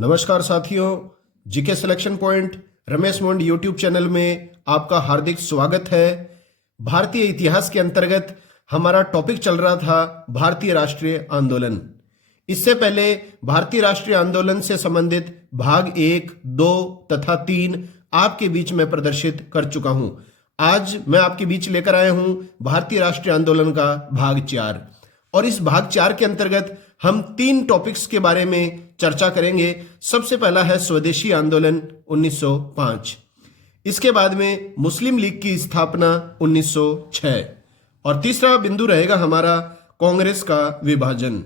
नमस्कार साथियों, GK selection point Ramesh मोंड YouTube channel में आपका हार्दिक स्वागत है। भारतीय इतिहास के अंतर्गत हमारा टॉपिक चल रहा था भारतीय राष्ट्रीय आंदोलन। इससे पहले भारतीय राष्ट्रीय आंदोलन से संबंधित भाग 1, 2 तथा 3 आपके बीच में प्रदर्शित कर चुका हूं। आज मैं आपके बीच लेकर आया हूं भारतीय राष्ट्रीय आंदोलन का भाग 4 और इस भाग 4 के अंतर्गत हम 3 टॉपिक्स के बारे में चर्चा करेंगे। सबसे पहला है स्वदेशी आंदोलन 1905, इसके बाद में मुस्लिम लीग की स्थापना 1906 और तीसरा बिंदु रहेगा हमारा कांग्रेस का विभाजन,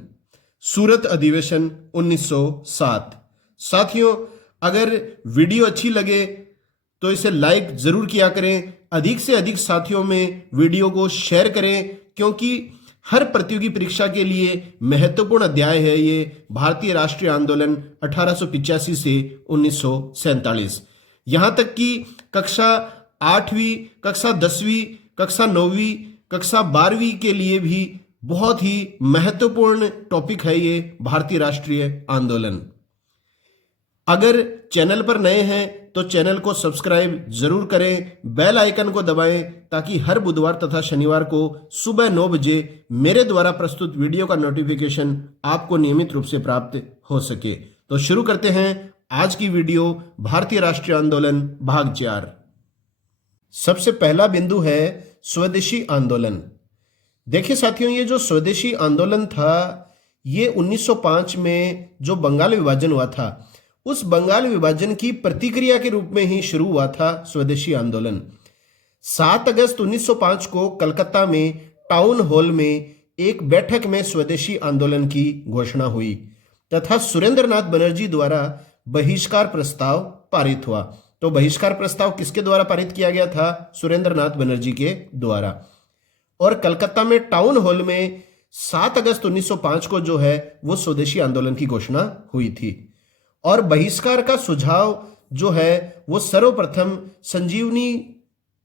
सूरत अधिवेशन 1907। साथियों, अगर वीडियो अच्छी लगे तो इसे लाइक जरूर किया करें, अधिक से अधिक साथियों में वीडियो को शेयर करें, क्योंकि हर प्रतियोगी परीक्षा के लिए महत्वपूर्ण अध्याय है ये भारतीय राष्ट्रीय आंदोलन 1885 से 1947। यहां तक कि कक्षा 8वीं, कक्षा 10वीं, कक्षा 9वीं, कक्षा 12वीं के लिए भी बहुत ही महत्वपूर्ण टॉपिक है ये भारतीय राष्ट्रीय आंदोलन। अगर चैनल पर नए हैं तो चैनल को सब्सक्राइब जरूर करें, बेल आइकन को दबाएं ताकि हर बुधवार तथा शनिवार को सुबह 9 बजे मेरे द्वारा प्रस्तुत वीडियो का नोटिफिकेशन आपको नियमित रूप से प्राप्त हो सके। तो शुरू करते हैं आज की वीडियो, भारतीय राष्ट्रीय आंदोलन भाग 4। सबसे पहला बिंदु है स्वदेशी आंदोलन। देखिए साथियों, ये जो स्वदेशी आंदोलन था ये 1905 में जो बंगाल विभाजन हुआ था, उस बंगाल विभाजन की प्रतिक्रिया के रूप में ही शुरू हुआ था स्वदेशी आंदोलन। 7 अगस्त 1905 को कलकत्ता में टाउन हॉल में एक बैठक में स्वदेशी आंदोलन की घोषणा हुई तथा सुरेंद्रनाथ बनर्जी द्वारा बहिष्कार प्रस्ताव पारित हुआ। तो बहिष्कार प्रस्ताव किसके द्वारा पारित किया गया था? सुरेंद्रनाथ बनर्जी के द्वारा। और कलकत्ता में टाउन हॉल में 7 अगस्त 1905 को जो है वो स्वदेशी आंदोलन की घोषणा हुई थी। और बहिष्कार का सुझाव जो है वो सर्वप्रथम संजीवनी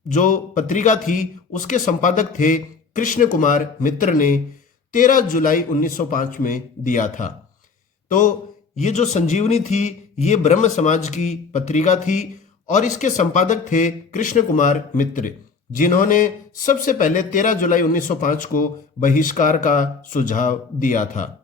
जो पत्रिका थी उसके संपादक थे कृष्ण कुमार मित्र ने 13 जुलाई 1905 में दिया था। तो ये जो संजीवनी थी ये ब्रह्म समाज की पत्रिका थी और इसके संपादक थे कृष्ण कुमार मित्र, जिन्होंने सबसे पहले 13 जुलाई 1905 को बहिष्कार का सुझाव दिया था।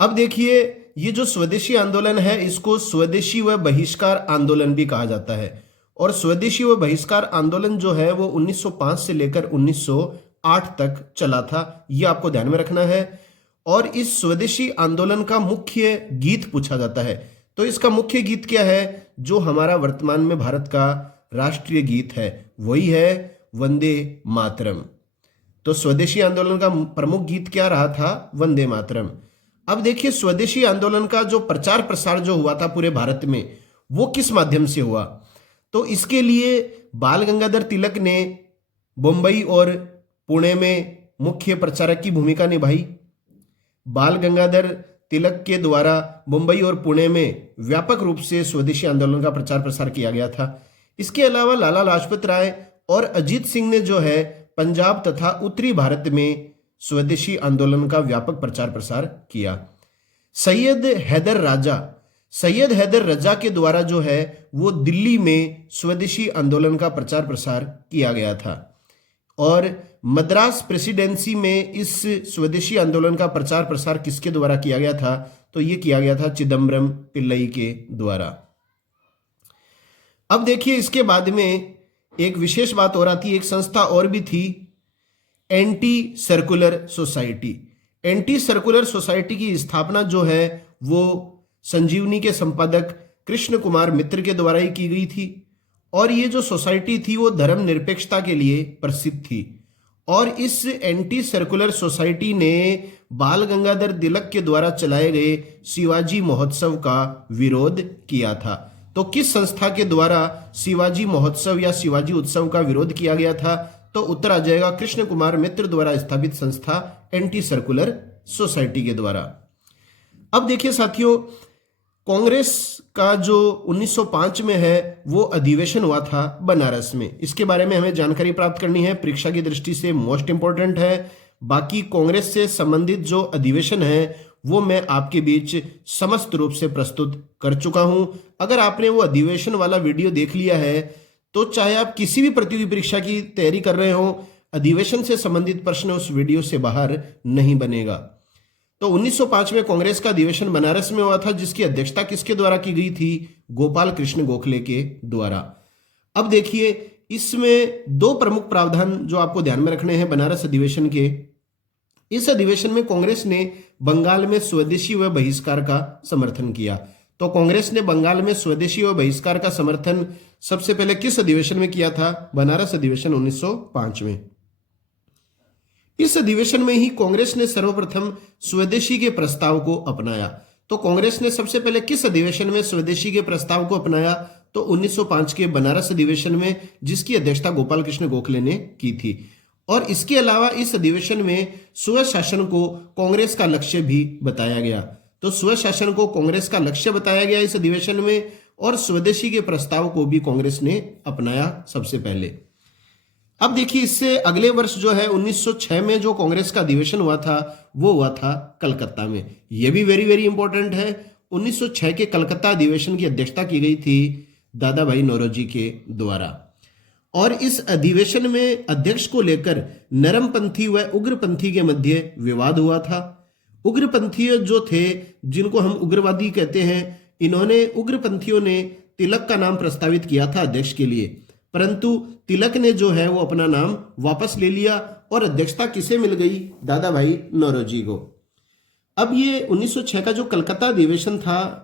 अब देखिए, ये जो स्वदेशी आंदोलन है इसको स्वदेशी व बहिष्कार आंदोलन भी कहा जाता है। और स्वदेशी व बहिष्कार आंदोलन जो है वो 1905 से लेकर 1908 तक चला था, ये आपको ध्यान में रखना है। और इस स्वदेशी आंदोलन का मुख्य गीत पूछा जाता है, तो इसका मुख्य गीत क्या है? जो हमारा वर्तमान में भारत का राष्ट्रीय गीत है वही है वंदे मातरम। तो स्वदेशी आंदोलन का प्रमुख गीत क्या रहा था? वंदे मातरम। अब देखिए, स्वदेशी आंदोलन का जो प्रचार प्रसार जो हुआ था पूरे भारत में वो किस माध्यम से हुआ? तो इसके लिए बाल गंगाधर तिलक ने मुंबई और पुणे में मुख्य प्रचारक की भूमिका निभाई। बाल गंगाधर तिलक के द्वारा मुंबई और पुणे में व्यापक रूप से स्वदेशी आंदोलन का प्रचार प्रसार किया गया था। इसके अलावा लाला लाजपत राय और अजीत सिंह ने जो है पंजाब तथा उत्तरी भारत में स्वदेशी आंदोलन का व्यापक प्रचार प्रसार किया। सैयद हैदर रजा के द्वारा जो है वो दिल्ली में स्वदेशी आंदोलन का प्रचार प्रसार किया गया था। और मद्रास प्रेसिडेंसी में इस स्वदेशी आंदोलन का प्रचार प्रसार किसके द्वारा किया गया था? तो ये किया गया था चिदम्बरम पिल्लई के द्वारा। अब देखिए, इसके बाद में एक विशेष बात और आती है, एक संस्था और भी थी, anti circular society. Anti circular society की स्थापना जो है वो संजीवनी के संपादक कृष्ण कुमार मित्र के द्वारा ही की गई थी। और ये जो सोसाइटी थी वो धर्म निरपेक्षता के लिए प्रसिद्ध थी। और इस एंटी सर्कुलर सोसाइटी ने बाल गंगाधर तिलक के द्वारा चलाए गए शिवाजी महोत्सव का विरोध किया था। तो किस संस्था के द्वारा शिवाजी महोत्सव या शिवाजी उत्सव का विरोध किया गया था? तो उत्तर आ जाएगा कृष्ण कुमार मित्र द्वारा स्थापित संस्था एंटी सर्कुलर सोसाइटी के द्वारा। अब देखिए साथियों, कांग्रेस का जो 1905 में है वो अधिवेशन हुआ था बनारस में। इसके बारे में हमें जानकारी प्राप्त करनी है, परीक्षा की दृष्टि से मोस्ट इंपॉर्टेंट है। बाकी कांग्रेस से संबंधित जो अधिवेशन है वो मैं आपके बीच समस्त रूप से प्रस्तुत कर चुका हूं। अगर आपने वो अधिवेशन वाला वीडियो देख लिया है तो चाहे आप किसी भी प्रतियोगी परीक्षा की तैयारी कर रहे हो, अधिवेशन से संबंधित प्रश्न उस वीडियो से बाहर नहीं बनेगा। तो 1905 में कांग्रेस का अधिवेशन बनारस में हुआ था, जिसकी अध्यक्षता किसके द्वारा की गई थी? गोपाल कृष्ण गोखले के द्वारा। अब देखिए, इसमें दो प्रमुख प्रावधान जो आपको ध्यान में रखने हैं बनारस अधिवेशन के। इस अधिवेशन में कांग्रेस ने बंगाल में स्वदेशी व बहिष्कार का समर्थन किया। तो कांग्रेस ने बंगाल में स्वदेशी व बहिष्कार का समर्थन सबसे पहले किस अधिवेशन में किया था? बनारस अधिवेशन 1905 में। इस अधिवेशन में ही कांग्रेस ने सर्वप्रथम स्वदेशी के प्रस्ताव को अपनाया। तो कांग्रेस ने सबसे पहले किस अधिवेशन में स्वदेशी के प्रस्ताव को अपनाया? तो 1905 के बनारस अधिवेशन में, जिसकी अध्यक्षता गोपाल कृष्ण गोखले ने की थी। और इसके अलावा इस अधिवेशन में स्वशासन को कांग्रेस का लक्ष्य भी बताया गया। तो स्वशासन को कांग्रेस का लक्ष्य बताया गया इस अधिवेशन में, और स्वदेशी के प्रस्ताव को भी कांग्रेस ने अपनाया सबसे पहले। अब देखिए, इससे अगले वर्ष जो है 1906 में जो कांग्रेस का अधिवेशन हुआ था वो हुआ था कलकत्ता में। यह भी वेरी वेरी इंपॉर्टेंट है। 1906 के कलकत्ता अधिवेशन की अध्यक्षता की गई थी दादा भाई नौरोजी के द्वारा। और इस अधिवेशन में अध्यक्ष को लेकर नरमपंथी व उग्रपंथी के मध्य विवाद हुआ था। उग्रपंथी जो थे, जिनको हम उग्रवादी कहते हैं, इन्होंने उग्रपंथियों ने तिलक का नाम प्रस्तावित किया था अध्यक्ष के लिए, परंतु तिलक ने जो है वो अपना नाम वापस ले लिया और अध्यक्षता किसे मिल गई? दादा भाई नौरोजी को। अब ये 1906 का जो कलकत्ता अधिवेशन था,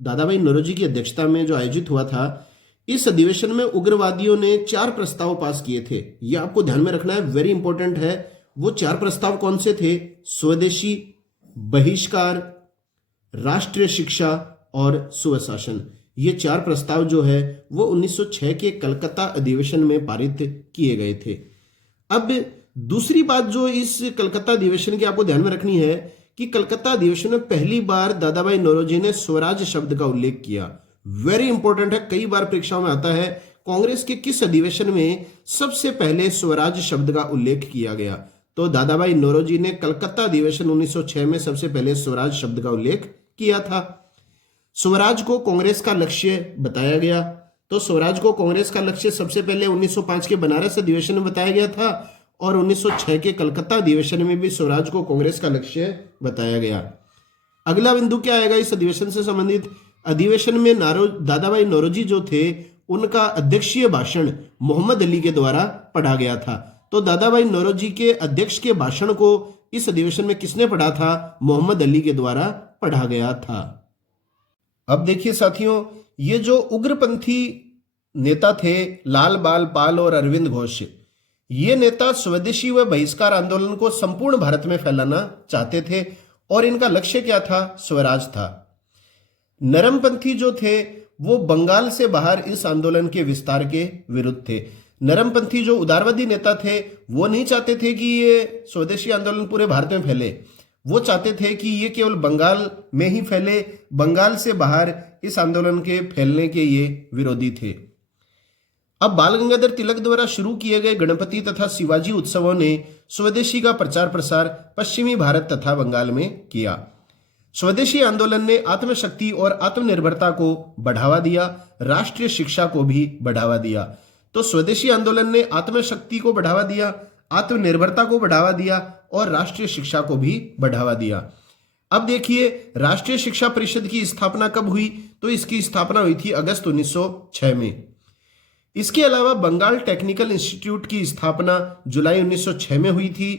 दादा भाई नौरोजी की अध्यक्षता में जो आयोजित हुआ था, इस अधिवेशन में उग्रवादियों ने 4 प्रस्ताव पास किए थे। ये आपको ध्यान में रखना है, वेरी इंपॉर्टेंट है। वो 4 प्रस्ताव कौन से थे? स्वदेशी, बहिष्कार, राष्ट्रीय शिक्षा और स्वशासन। ये 4 प्रस्ताव जो है वो 1906 के कलकत्ता अधिवेशन में पारित किए गए थे। अब दूसरी बात जो इस कलकत्ता अधिवेशन की आपको ध्यान में रखनी है कि कलकत्ता अधिवेशन में पहली बार दादा भाई नौरोजी ने स्वराज शब्द का उल्लेख किया। वेरी इंपॉर्टेंट है, कई बार परीक्षाओं में आता है। कांग्रेस के किस अधिवेशन में सबसे पहले स्वराज शब्द का उल्लेख किया गया? तो दादा भाई नौरोजी ने कलकत्ता अधिवेशन 1906 में सबसे पहले स्वराज शब्द का उल्लेख किया था। स्वराज को कांग्रेस का लक्ष्य बताया गया। तो स्वराज को कांग्रेस का लक्ष्य सबसे पहले 1905 के बनारस अधिवेशन में बताया गया था, और 1906 के कलकत्ता अधिवेशन में भी स्वराज को कांग्रेस का लक्ष्य बताया गया। अगला बिंदु क्या आएगा इस अधिवेशन से संबंधित? अधिवेशन में दादा भाई नौरोजी जो थे, उनका अध्यक्षीय भाषण मोहम्मद अली के द्वारा पढ़ा गया था। तो दादा भाई नौरोजी के अध्यक्ष के भाषण को इस अधिवेशन में किसने पढ़ा था? मोहम्मद अली के द्वारा पढ़ा गया था। अब देखिए साथियों, ये जो उग्रपंथी नेता थे लाल बाल पाल और अरविंद घोष, ये नेता स्वदेशी व बहिष्कार आंदोलन को संपूर्ण भारत में फैलाना चाहते थे, और इनका लक्ष्य क्या था? स्वराज था। नरमपंथी जो थे वो बंगाल से बाहर इस आंदोलन के विस्तार के विरुद्ध थे। नरमपंथी जो उदारवादी नेता थे वो नहीं चाहते थे कि ये स्वदेशी आंदोलन पूरे भारत में फैले, वो चाहते थे कि ये केवल बंगाल में ही फैले। बंगाल से बाहर इस आंदोलन के फैलने के ये विरोधी थे। अब बाल गंगाधर तिलक द्वारा शुरू किए गए गणपति तथा शिवाजी उत्सवों ने स्वदेशी का प्रचार प्रसार पश्चिमी भारत तथा बंगाल में किया। स्वदेशी आंदोलन ने आत्मशक्ति और आत्मनिर्भरता को बढ़ावा दिया, राष्ट्रीय शिक्षा को भी बढ़ावा दिया। तो स्वदेशी आंदोलन ने आत्मशक्ति को बढ़ावा दिया, आत्मनिर्भरता को बढ़ावा दिया और राष्ट्रीय शिक्षा को भी बढ़ावा दिया। अब देखिए, राष्ट्रीय शिक्षा परिषद की स्थापना कब हुई? तो इसकी स्थापना हुई थी अगस्त 1906 में। इसके अलावा बंगाल टेक्निकल इंस्टीट्यूट की स्थापना जुलाई 1906 में हुई थी,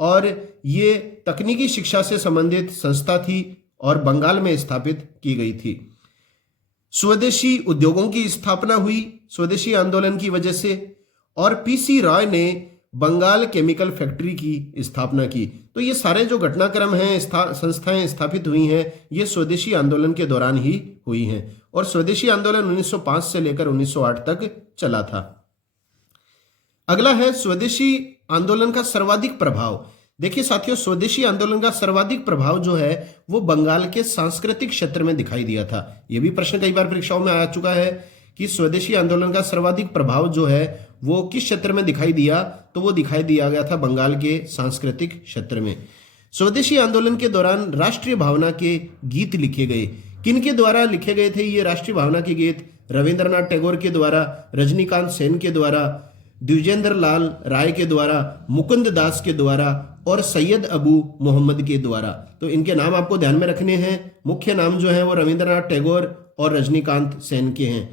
और ये तकनीकी शिक्षा से संबंधित संस्था थी और बंगाल में स्थापित की गई थी। स्वदेशी उद्योगों की स्थापना हुई स्वदेशी आंदोलन की वजह से, और पीसी रॉय ने बंगाल केमिकल फैक्ट्री की स्थापना की। तो ये सारे जो घटनाक्रम हैं, संस्थाएं स्थापित हुई हैं, ये स्वदेशी आंदोलन के दौरान ही हुई हैं, और स्वदेशी आंदोलन 1905 से लेकर 1908 तक चला था। अगला है स्वदेशी आंदोलन का सर्वाधिक प्रभाव। देखिए साथियों, स्वदेशी आंदोलन का सर्वाधिक प्रभाव जो है वो बंगाल के सांस्कृतिक क्षेत्र में दिखाई दिया था। यह भी प्रश्न कई बार परीक्षाओं में आ चुका है कि स्वदेशी आंदोलन का सर्वाधिक प्रभाव जो है वो किस क्षेत्र में दिखाई दिया? तो वो दिखाई दिया गया था बंगाल के सांस्कृतिक क्षेत्र में। स्वदेशी आंदोलन के दौरान राष्ट्रीय भावना के गीत लिखे गए। किनके द्वारा लिखे गए थे ये राष्ट्रीय भावना के गीत? रविंद्रनाथ टैगोर के द्वारा, रजनीकांत सेन के द्वारा, द्विजेंद्र लाल राय के द्वारा, मुकुंद दास के द्वारा और सैयद अबू मोहम्मद के द्वारा। तो इनके नाम आपको ध्यान में रखने हैं। मुख्य नाम जो है वो रविंद्रनाथ टैगोर और रजनीकांत सेन के हैं।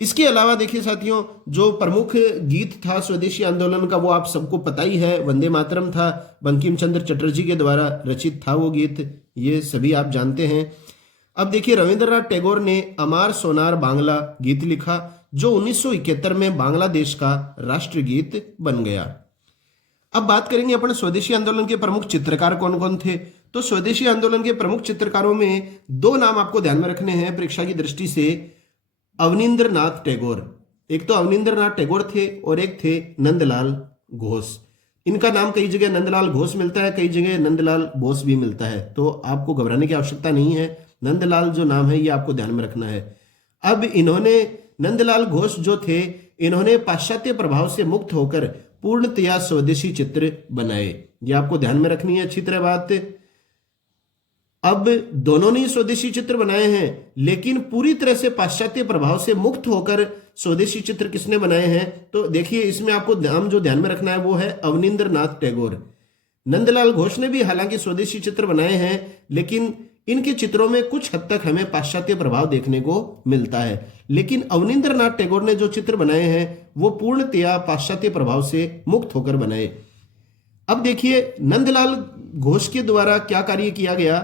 इसके अलावा देखिए साथियों, जो प्रमुख गीत था स्वदेशी आंदोलन का वो आप सबको पता ही है, वंदे मातरम था, बंकिम चंद्र चटर्जी के द्वारा रचित था वो गीत, ये सभी आप जानते हैं। अब देखिए रविंद्रनाथ टैगोर ने अमार सोनार बांग्ला गीत लिखा, जो 1971 में बांग्लादेश का राष्ट्रगीत बन गया। अब बात करेंगे अपन स्वदेशी आंदोलन के प्रमुख चित्रकार कौन कौन थे। तो स्वदेशी आंदोलन के प्रमुख चित्रकारों में दो नाम आपको ध्यान में रखने हैं परीक्षा की दृष्टि से। अवनींद्रनाथ टैगोर, एक तो अवनींद्रनाथ टैगोर थे और एक थे नंदलाल घोष। इनका नाम कई जगह नंदलाल घोष मिलता है, कई जगह नंदलाल बोस भी मिलता है, तो आपको घबराने की आवश्यकता नहीं है। नंदलाल जो नाम है ये आपको ध्यान में रखना है। अब इन्होंने, नंदलाल घोष जो थे, इन्होंने पाश्चात्य प्रभाव से मुक्त होकर पूर्णतया स्वदेशी चित्र बनाए। ये आपको ध्यान में रखनी है अच्छी तरह बात। अब दोनों ने स्वदेशी चित्र बनाए हैं, लेकिन पूरी तरह से पाश्चात्य प्रभाव से मुक्त होकर स्वदेशी चित्र किसने बनाए हैं? तो देखिए इसमें आपको नाम जो ध्यान में रखना है वो है अवनींद्रनाथ टैगोर। नंदलाल घोष ने भी हालांकि स्वदेशी चित्र बनाए हैं, लेकिन इनके चित्रों में कुछ हद तक हमें पाश्चात्य प्रभाव देखने को मिलता है। लेकिन अवनींद्रनाथ टैगोर ने जो चित्र बनाए हैं वो पूर्णतया पाश्चात्य प्रभाव से मुक्त होकर बनाए। अब देखिए नंदलाल घोष के द्वारा क्या कार्य किया गया।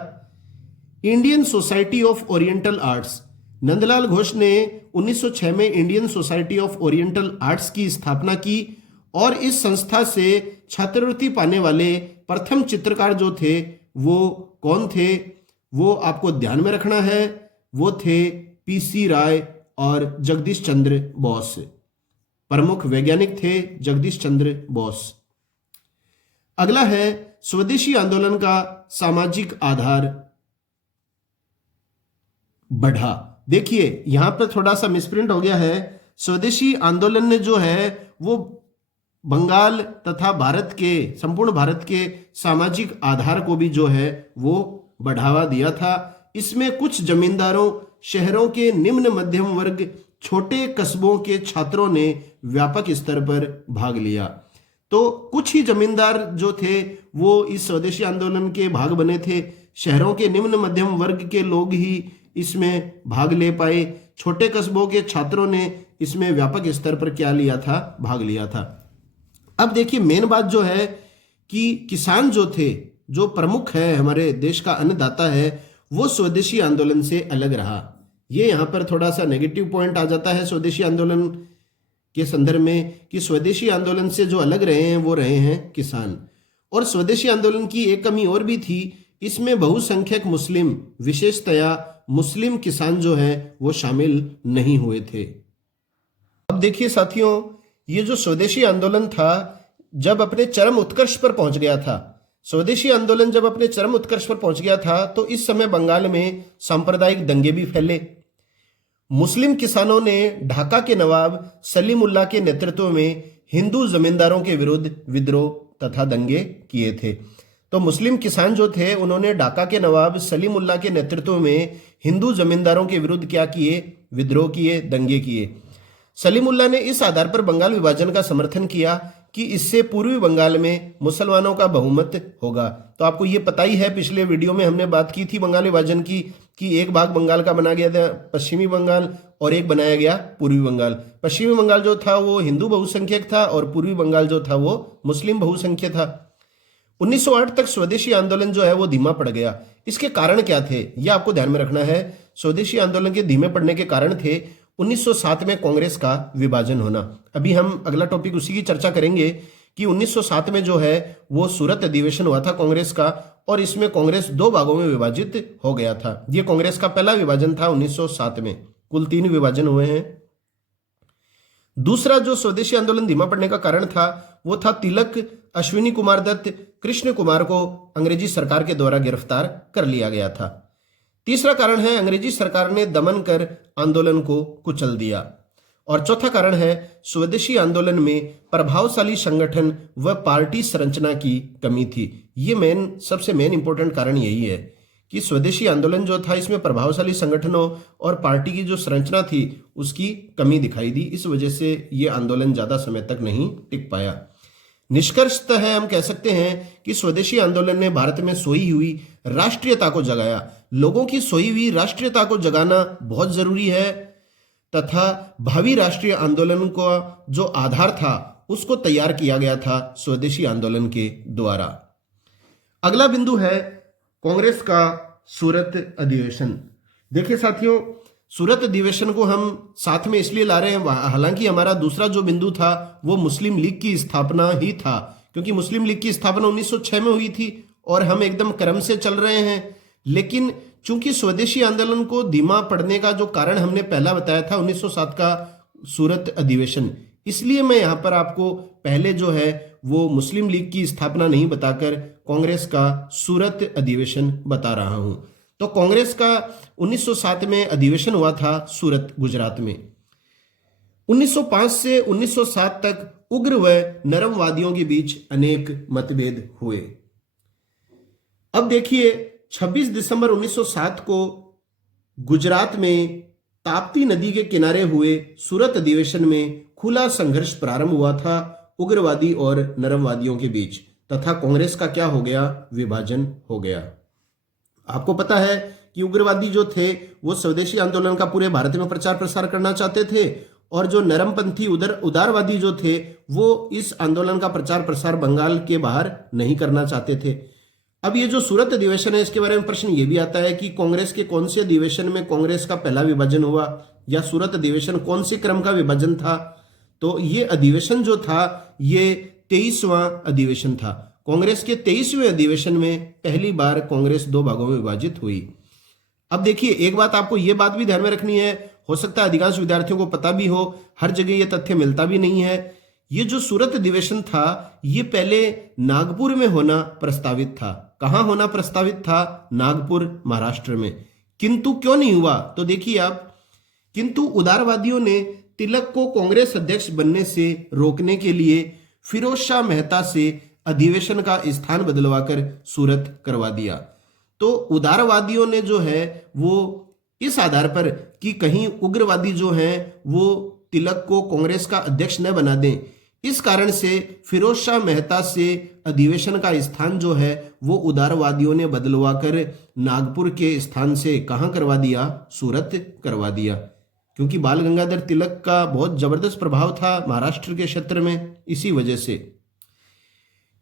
Indian society of oriental arts, Nandlal Ghosh ने 1906 में Indian society of oriental arts की स्थापना की और इस संस्था से छात्रवृत्ति पाने वाले प्रथम चित्रकार जो थे वो कौन थे, वो आपको ध्यान में रखना है। वो थे पीसी राय और जगदीश चंद्र बोस। प्रमुख वैज्ञानिक थे जगदीश चंद्र बोस। अगला है स्वदेशी आंदोलन का सामाजिक आधार बढ़ा। देखिए यहां पर थोड़ा सा मिसप्रिंट हो गया है। स्वदेशी आंदोलन ने जो है वो बंगाल तथा भारत के, संपूर्ण भारत के सामाजिक आधार को भी जो है वो बढ़ावा दिया था। इसमें कुछ जमींदारों, शहरों के निम्न मध्यम वर्ग, छोटे कस्बों के छात्रों ने व्यापक स्तर पर भाग लिया। तो कुछ ही जमींदार जो थे वो इस स्वदेशी आंदोलन के भाग बने थे। शहरों के निम्न मध्यम वर्ग के लोग ही इसमें भाग ले पाए। छोटे कस्बों के छात्रों ने इसमें व्यापक स्तर पर क्या लिया था, भाग लिया था। अब देखिए मेन बात जो है कि किसान जो थे, जो प्रमुख है हमारे देश का अन्नदाता है, वो स्वदेशी आंदोलन से अलग रहा। ये यहाँ पर थोड़ा सा नेगेटिव पॉइंट आ जाता है स्वदेशी आंदोलन के संदर्भ में कि स्वदेशी आंदोलन से जो अलग रहे हैं वो रहे हैं किसान। और स्वदेशी आंदोलन की एक कमी और भी थी, इसमें बहुसंख्यक मुस्लिम, विशेषतया मुस्लिम किसान जो है वो शामिल नहीं हुए थे। अब देखिए साथियों, ये जो स्वदेशी आंदोलन था जब अपने चरम उत्कर्ष पर पहुंच गया था, स्वदेशी आंदोलन जब अपने चरम उत्कर्ष पर पहुंच गया था तो इस समय बंगाल में सांप्रदायिक दंगे भी फैले। मुस्लिम किसानों ने ढाका के नवाब सलीमुल्लाह के नेतृत्व में हिंदू जमींदारों के विरुद्ध विद्रोह तथा दंगे किए थे। तो मुस्लिम किसान जो थे उन्होंने ढाका के नवाब सलीमुल्लाह के नेतृत्व में हिंदू जमींदारों के विरुद्ध क्या किए, विद्रोह किए, दंगे किए। सलीमुल्लाह ने इस आधार पर बंगाल विभाजन का समर्थन किया कि इससे पूर्वी बंगाल में मुसलमानों का बहुमत होगा। तो आपको ये पता ही है, पिछले वीडियो में हमने बात की थी बंगाल विभाजन की, कि एक भाग बंगाल का बना गया था पश्चिमी बंगाल और एक बनाया गया पूर्वी बंगाल। पश्चिमी बंगाल जो था वो हिंदू बहुसंख्यक था और पूर्वी बंगाल जो था वो मुस्लिम बहुसंख्यक था। 1908 तक स्वदेशी आंदोलन जो है वो धीमा पड़ गया। इसके कारण क्या थे ये आपको ध्यान में रखना है। स्वदेशी आंदोलन के धीमे पड़ने के कारण थे 1907 में कांग्रेस का विभाजन होना। अभी हम अगला टॉपिक उसी की चर्चा करेंगे कि 1907 में जो है वो सूरत अधिवेशन हुआ था कांग्रेस का और इसमें कांग्रेस दो भागों में विभाजित हो गया था। ये कांग्रेस का पहला विभाजन था 1907 में, कुल 3 विभाजन हुए हैं। दूसरा जो स्वदेशी आंदोलन धीमा पड़ने का कारण था वो था तिलक, अश्विनी कुमार दत्त, कृष्ण कुमार को अंग्रेजी सरकार के द्वारा गिरफ्तार कर लिया गया था। तीसरा कारण है अंग्रेजी सरकार ने दमन कर आंदोलन को कुचल दिया। और चौथा कारण है स्वदेशी आंदोलन में प्रभावशाली संगठन व पार्टी संरचना की कमी थी। ये सबसे मेन इंपॉर्टेंट कारण यही है कि स्वदेशी आंदोलन जो था इसमें प्रभावशाली संगठनों और पार्टी की जो संरचना थी उसकी कमी दिखाई दी। इस वजह से ये आंदोलन ज्यादा समय तक नहीं टिक पाया। निष्कर्षतः है हम कह सकते हैं कि स्वदेशी आंदोलन ने भारत में सोई हुई राष्ट्रीयता को जगाया। लोगों की सोई हुई राष्ट्रीयता को जगाना बहुत जरूरी है तथा भावी राष्ट्रीय आंदोलन का जो आधार था उसको तैयार किया गया था स्वदेशी आंदोलन के द्वारा। अगला बिंदु है कांग्रेस का सूरत अधिवेशन। देखिए साथियों, सूरत अधिवेशन को हम साथ में इसलिए ला रहे हैं, हालांकि हमारा दूसरा जो बिंदु था वो मुस्लिम लीग की स्थापना ही था, क्योंकि मुस्लिम लीग की स्थापना 1906 में हुई थी और हम एकदम क्रम से चल रहे हैं। लेकिन चूंकि स्वदेशी आंदोलन को धीमा पड़ने का जो कारण हमने पहला बताया था 1907 का सूरत अधिवेशन, इसलिए मैं यहाँ पर आपको पहले जो है वो मुस्लिम लीग की स्थापना नहीं बताकर कांग्रेस का सूरत अधिवेशन बता रहा हूं। तो कांग्रेस का 1907 में अधिवेशन हुआ था सूरत, गुजरात में। 1905 से 1907 तक उग्र व नरमवादियों के बीच अनेक मतभेद हुए। अब देखिए 26 दिसंबर 1907 को गुजरात में ताप्ती नदी के किनारे हुए सूरत अधिवेशन में खुला संघर्ष प्रारंभ हुआ था उग्रवादी और नरमवादियों के बीच, तथा कांग्रेस का क्या हो गया, विभाजन हो गया। आपको पता है कि उग्रवादी जो थे वो स्वदेशी आंदोलन का पूरे भारत में प्रचार प्रसार करना चाहते थे और जो नरमपंथी उदारवादी जो थे वो इस आंदोलन का प्रचार प्रसार बंगाल के बाहर नहीं करना चाहते थे। अब ये जो सूरत अधिवेशन है इसके बारे में प्रश्न ये भी आता है कि कांग्रेस के कौन से अधिवेशन में कांग्रेस का पहला विभाजन हुआ, या सूरत अधिवेशन कौन से क्रम का विभाजन था। तो ये अधिवेशन जो था ये 23वां अधिवेशन था। कांग्रेस के 23वें अधिवेशन में पहली बार कांग्रेस दो भागों में विभाजित हुई। अब देखिए एक बात आपको ये बात भी ध्यान में रखनी है, हो सकता है अधिकांश विद्यार्थियों को पता भी हो, हर जगह ये तथ्य मिलता भी नहीं है। ये जो सूरत अधिवेशन था ये पहले नागपुर में होना प्रस्तावित था। कहां होना प्रस्तावित था? नागपुर, महाराष्ट्र में। किंतु क्यों नहीं हुआ? तो देखिए आप, किंतु उदारवादियों ने तिलक को कांग्रेस अध्यक्ष बनने से रोकने के लिए फिरोज शाह मेहता से अधिवेशन का स्थान बदलवाकर सूरत करवा दिया। तो उदारवादियों ने जो है वो इस आधार पर कि कहीं उग्रवादी जो हैं वो तिलक को कांग्रेस का अध्यक्ष न बना दें, इस कारण से फिरोज शाह मेहता से अधिवेशन का स्थान जो है वो उदारवादियों ने बदलवाकर नागपुर के स्थान से कहां करवा दिया? सूरत करवा दिया। क्योंकि बाल गंगाधर तिलक का बहुत जबरदस्त प्रभाव था महाराष्ट्र के क्षेत्र में, इसी वजह से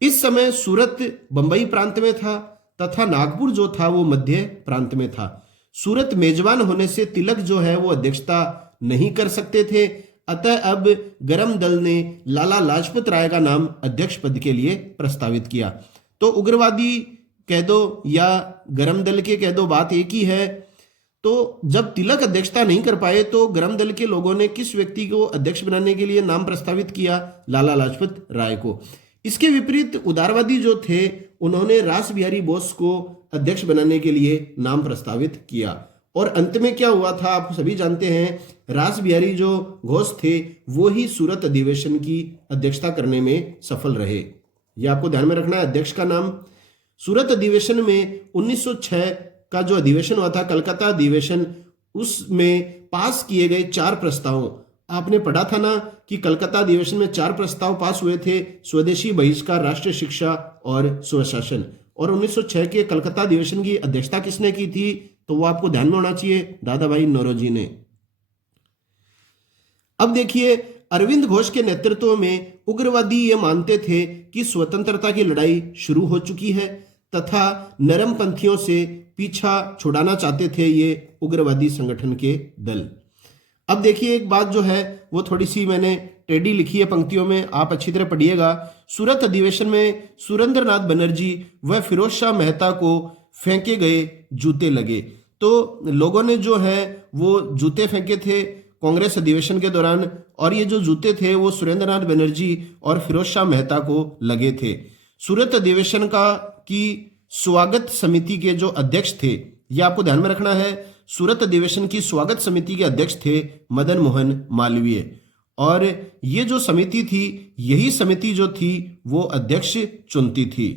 इस समय सूरत बंबई प्रांत में था तथा नागपुर जो था वो मध्य प्रांत में था। सूरत मेजबान होने से तिलक जो है वो अध्यक्षता नहीं कर सकते थे, अतः अब गरम दल ने लाला लाजपत राय का नाम अध्यक्ष पद के लिए प्रस्तावित किया। तो उग्रवादी कह दो या गरम दल के कह दो, बात एक ही है। तो जब तिलक अध्यक्षता नहीं कर पाए तो गरम दल के लोगों ने किस व्यक्ति को अध्यक्ष बनाने के लिए नाम प्रस्तावित किया? लाला लाजपत राय को। इसके विपरीत उदारवादी जो थे उन्होंने रास बिहारी बोस को अध्यक्ष बनाने के लिए नाम प्रस्तावित किया। और अंत में क्या हुआ था आप सभी जानते हैं, रास बिहारी जो घोष थे वो ही सूरत अधिवेशन की अध्यक्षता करने में सफल रहे। यह आपको ध्यान में रखना है अध्यक्ष का नाम। सूरत अधिवेशन में 1906 का जो अधिवेशन हुआ था, कलकत्ता अधिवेशन, उसमें पास किए गए 4 प्रस्तावों, आपने पढ़ा था ना कि कलकत्ता अधिवेशन में 4 प्रस्ताव पास हुए थे, स्वदेशी बहिष्कार, राष्ट्रीय शिक्षा और स्वशासन। और 1906 के कलकत्ता अधिवेशन की अध्यक्षता किसने की थी? तो वो आपको ध्यान में होना चाहिए, दादाभाई नौरोजी ने। अब देखिए अरविंद घोष के नेतृत्व में उग्रवादी ये मानते थे कि स्वतंत्रता की लड़ाई शुरू हो चुकी है तथा नरम पंथियों से पीछा छुड़ाना चाहते थे ये उग्रवादी संगठन के दल। अब देखिए एक बात जो है वो थोड़ी सी मैंने टेढ़ी लिखी है पंक्तियों में, आप अच्छी तरह पढ़िएगा। सूरत अधिवेशन में सुरेंद्रनाथ बनर्जी व फिरोज शाह मेहता को फेंके गए जूते लगे। तो लोगों ने जो है वो जूते फेंके थे कांग्रेस अधिवेशन के दौरान, और ये जो जूते थे वो सुरेंद्रनाथ बनर्जी और फिरोज शाह मेहता को लगे थे। सूरत अधिवेशन का की स्वागत समिति के जो अध्यक्ष थे, ये आपको ध्यान में रखना है, सूरत अधिवेशन की स्वागत समिति के अध्यक्ष थे मदन मोहन मालवीय, और ये जो समिति थी, यही समिति जो थी वो अध्यक्ष चुनती थी।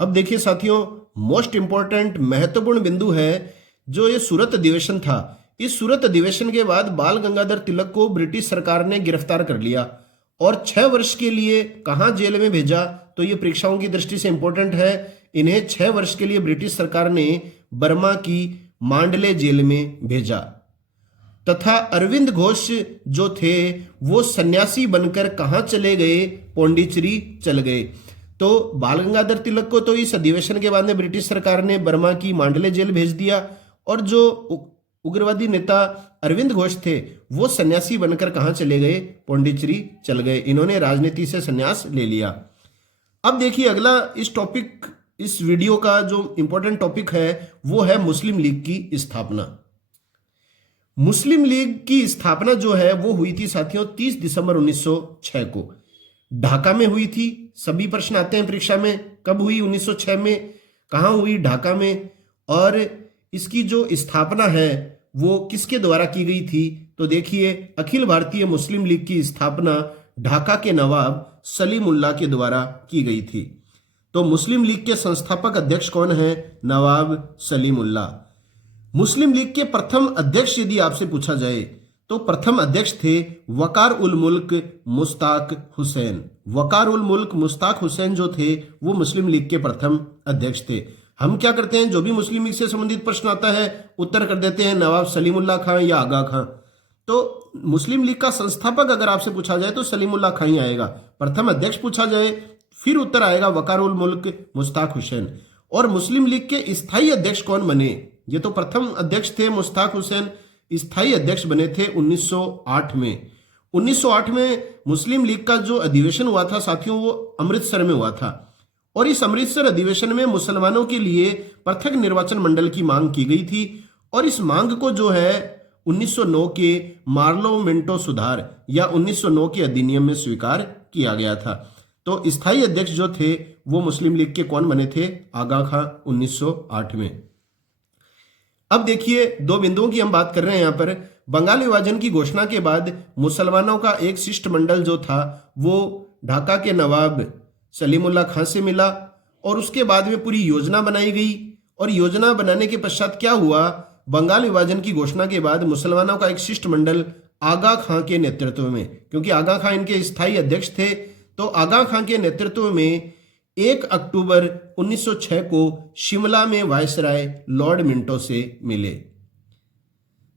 अब देखिए साथियों, मोस्ट इंपॉर्टेंट महत्वपूर्ण बिंदु है जो ये सूरत अधिवेशन था। इस सूरत अधिवेशन के बाद बाल गंगाधर तिलक को ब्रिटिश सरकार ने गिरफ्तार कर लिया और 6 वर्ष के लिए कहां जेल में भेजा, तो ये परीक्षाओं की दृष्टि से इंपॉर्टेंट है। इन्हें 6 वर्ष के लिए ब्रिटिश सरकार ने बर्मा की मांडले जेल में भेजा, तथा अरविंद घोष जो थे वो सन्यासी बनकर कहां चले गए, पौंडीचेरी चल गए। तो बाल गंगाधर तिलक को तो इस अधिवेशन के बाद में ब्रिटिश सरकार ने बर्मा की मांडले जेल भेज दिया, और जो उग्रवादी नेता अरविंद घोष थे वो सन्यासी बनकर कहां चले गए, पौंडीचेरी चल गए। इन्होंने राजनीति से संन्यास ले लिया। अब देखिए अगला इस वीडियो का जो इंपॉर्टेंट टॉपिक है वो है मुस्लिम लीग की स्थापना। मुस्लिम लीग की स्थापना जो है वो हुई थी साथियों 30 दिसंबर 1906 को ढाका में हुई थी। सभी प्रश्न आते हैं परीक्षा में, कब हुई, 1906 में, कहां हुई, ढाका में। और इसकी जो स्थापना है वो किसके द्वारा की गई थी, तो देखिए अखिल भारतीय मुस्लिम लीग की स्थापना ढाका के नवाब सलीमुल्लाह के द्वारा की गई थी। तो मुस्लिम लीग के संस्थापक अध्यक्ष कौन है, नवाब सलीमुल्लाह। मुस्लिम लीग के प्रथम अध्यक्ष यदि आपसे पूछा जाए तो प्रथम अध्यक्ष थे वकार उल मुल्क मुश्ताक हुसैन। वकार उल मुल्क मुश्ताक हुसैन जो थे वो मुस्लिम लीग के प्रथम अध्यक्ष थे। हम क्या करते हैं, जो भी मुस्लिम लीग से संबंधित प्रश्न आता है उत्तर कर देते हैं नवाब सलीमुल्लाह खां या आगा खां। तो मुस्लिम लीग का संस्थापक अगर आपसे पूछा जाए तो सलीमुल्लाह खां ही आएगा। प्रथम अध्यक्ष पूछा जाए फिर उत्तर आएगा वकार उल मुल्क मुश्ताक हुसैन। और मुस्लिम लीग के स्थायी अध्यक्ष कौन बने, ये तो प्रथम अध्यक्ष थे मुश्ताक हुसैन, स्थायी अध्यक्ष बने थे 1908 में। 1908 में मुस्लिम लीग का जो अधिवेशन हुआ था साथियों वो अमृतसर में हुआ था, और इस अमृतसर अधिवेशन में मुसलमानों के लिए पृथक निर्वाचन मंडल की मांग की गई थी। और इस मांग को जो है 1909 के मार्लो मिंटो सुधार या 1909 के अधिनियम में स्वीकार किया गया था। तो स्थायी अध्यक्ष जो थे वो मुस्लिम लीग के कौन बने थे, आगा खां 1908 में। अब देखिए 2 बिंदुओं की हम बात कर रहे हैं यहाँ पर। बंगाल विभाजन की घोषणा के बाद मुसलमानों का एक शिष्टमंडल जो था वो ढाका के नवाब सलीमुल्लाह खां से मिला, और उसके बाद में पूरी योजना बनाई गई। और योजना बनाने के पश्चात क्या हुआ, बंगाल विभाजन की घोषणा के बाद मुसलमानों का एक शिष्टमंडल आगा खां के नेतृत्व में, क्योंकि आगा खां इनके स्थायी अध्यक्ष थे, तो आगा खां के नेतृत्व में 1 अक्टूबर 1906 को शिमला में वायसराय लॉर्ड मिंटो से मिले।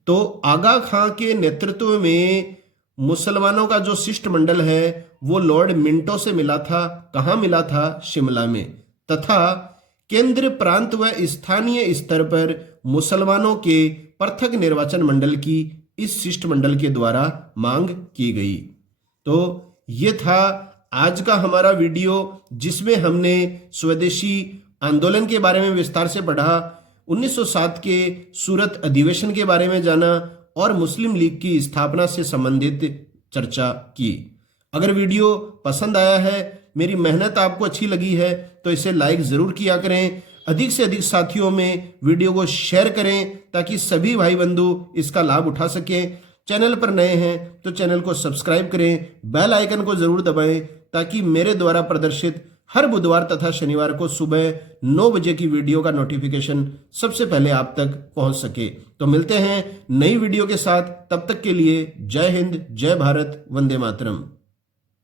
तो आगा खां के नेतृत्व में मुसलमानों का जो शिष्टमंडल है वो लॉर्ड मिंटो से मिला था। कहां मिला था, शिमला में। तथा केंद्र प्रांत व स्थानीय स्तर पर मुसलमानों के पृथक निर्वाचन मंडल की इस शिष्टमंडल के द्वारा मांग की गई। तो ये था आज का हमारा वीडियो, जिसमें हमने स्वदेशी आंदोलन के बारे में विस्तार से पढ़ा, 1907 के सूरत अधिवेशन के बारे में जाना और मुस्लिम लीग की स्थापना से संबंधित चर्चा की। अगर वीडियो पसंद आया है, मेरी मेहनत आपको अच्छी लगी है, तो इसे लाइक ज़रूर किया करें। अधिक से अधिक साथियों में वीडियो को शेयर करें ताकि सभी भाई बंधु इसका लाभ उठा सकें। चैनल पर नए हैं तो चैनल को सब्सक्राइब करें, बेल आइकन को ज़रूर दबाएं ताकि मेरे द्वारा प्रदर्शित हर बुधवार तथा शनिवार को सुबह 9 बजे की वीडियो का नोटिफिकेशन सबसे पहले आप तक पहुंच सके। तो मिलते हैं नई वीडियो के साथ, तब तक के लिए जय हिंद, जय भारत, वंदे मातरम।